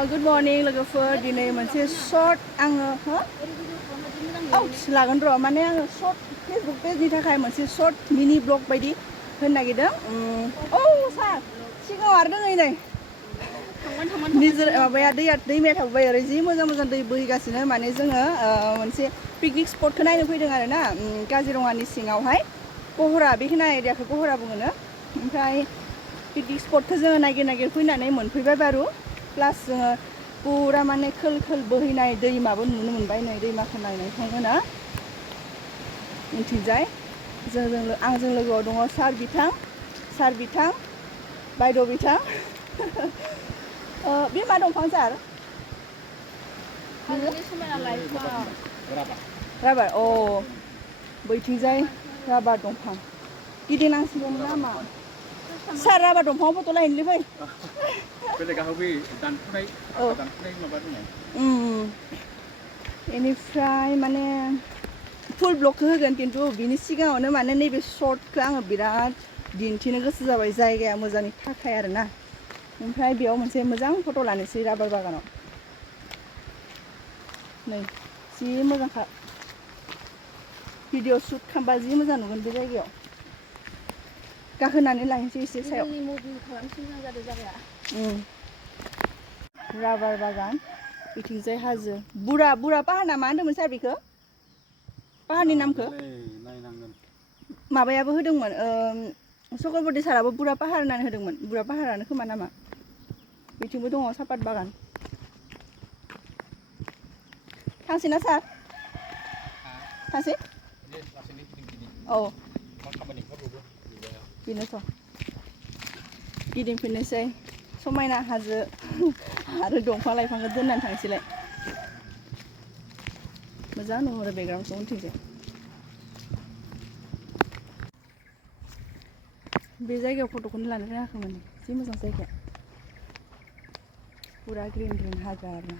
Good morning लोगोफोर दिनै मोनसे शर्ट आङो लागोन र' माने आङो शर्ट फेसबुक पेजनि थाखाय मोनसे शर्ट मिनि ब्लग बायदि होनो नागिरदों सार सिगाङाव आरो दङ नै निजोर माबाया दैमाया थाबाय ओरै जि मोजां मोजां दै बोहैगासिनो माने जोङो मोनसे पिकनिक स्पटखौ नायनो फैदों आरो ना काजिरङानि सिङावहाय कहरा बेखिनि एरियाखौ कहरा बुङोनो ओमफ्राय पिकनिक स्पटखौ जोङो नागिर फैनानै मोनफैबाय बारु प्लास जोङो पुरा माने खोल खोल बोहैनाय दैमाबो नुनो मोनबाय नै दैमाखौ नायनाय थाङोना मिथिजाय आंजों लोगोआव दङ सार बिथां बायद' बिथां बे मा दंफां सार राबार अ बैथिंजाय राबार दंफां गिदिंनांसिगौमोन नामा सार राबार दंफाङाव फट' लाहैनोलै फै बेनिफ्राय माने फुल ब्लगखौ होगोन खिन्थु बिनि सिगाङावनो माने नैबे शर्टखौ आङो बिराद दिन्थिनो गोसो जाबाय जायगाया मोजांनि थाखाय आरोना ओमफ्राय बेयाव मोनसे मोजां फट' लानोसै राबार बागानाव नै जि मोजांखा भिडिअ शुट खालामबा जि मोजां नुगोन बे जायगायाव गाखोनानै लाहैनोसै एसे सायाव राबार बागान बिथिंजाय हाजो बुरा पाहार ना मा होनदोंमोन सार बेखौ पाहारनि नामखौ माबायाबो होदोंमोन चक्रबर्ती साराबो बुरा पाहार होननानै होदोंमोन बुरा पाहारानो खोमा नामा बिथिंबो दङ सापात बागान थांसैना सार थांसै औ बेनोथ' गिदिंफिननोसै समायना हाजो आरो दंफां लाइफांखौ दोननानै थांसैलाय मोजां नुहुरो बेकग्राउन्डखौ उनथिंजाय बे जायगायाव फट'खौनो लानो रोङाखैमोन जि मोजां जायगाया पुरा ग्रिन हाग्रा आरोना